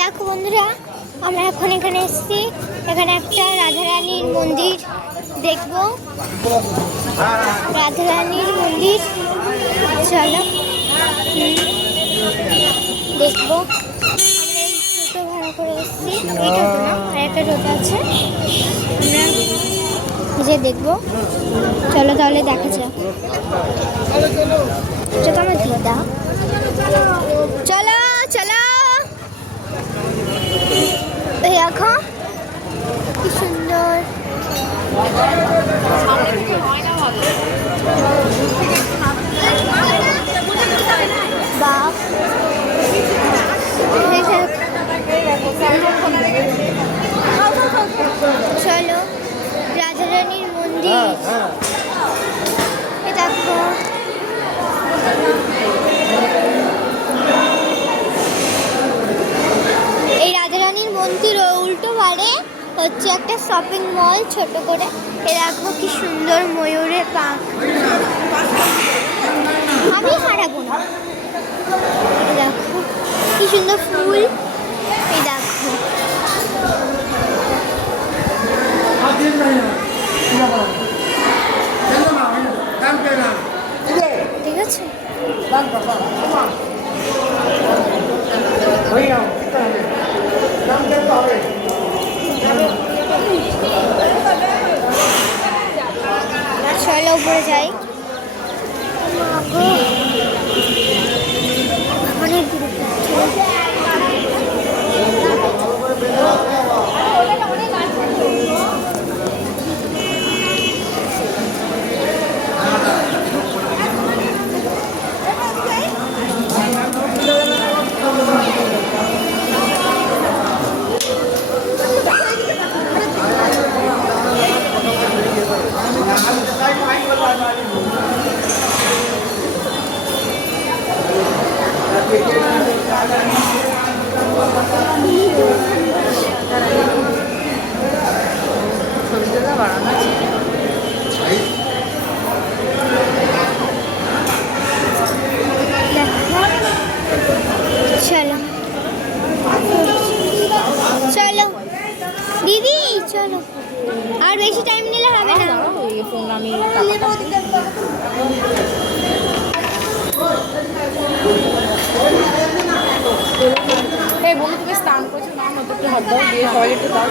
দেখো বন্ধুরা, আমরা এখন এখানে এসেছি। এখানে একটা রাধারানীর মন্দির দেখবো। রাধারানীর মন্দির চলো দেখবো। আমরা এই টোটো ভাড়া করে এসেছি। এই টোটো না, আর একটা টোটো আছে। আমরা যে দেখবো, চলো তাহলে দেখা যাক। এটা তো আমার দিদা। চলো চলো, দেখো কি সুন্দর। বাপ, চলো রাধারানীর মন্দির দেখো। এই রাধারানীর মন্দির উল্টো পারে হচ্ছে একটা শপিং মল ছোট করে। এ দেখো কি সুন্দর ময়ূরের পাখ। আমি হারাবো না। দেখো কি সুন্দর ফুল। এই দেখো ঠিক আছে। চলো উপরে যাই। অনেক দূরে চলো চলো দিদি, চলো। আর বেশি টাইম নিলে হবে না। এই বন্ধু তুমি স্নান করছো না, একটু হাত দাও দিয়ে সবাই একটু দাও।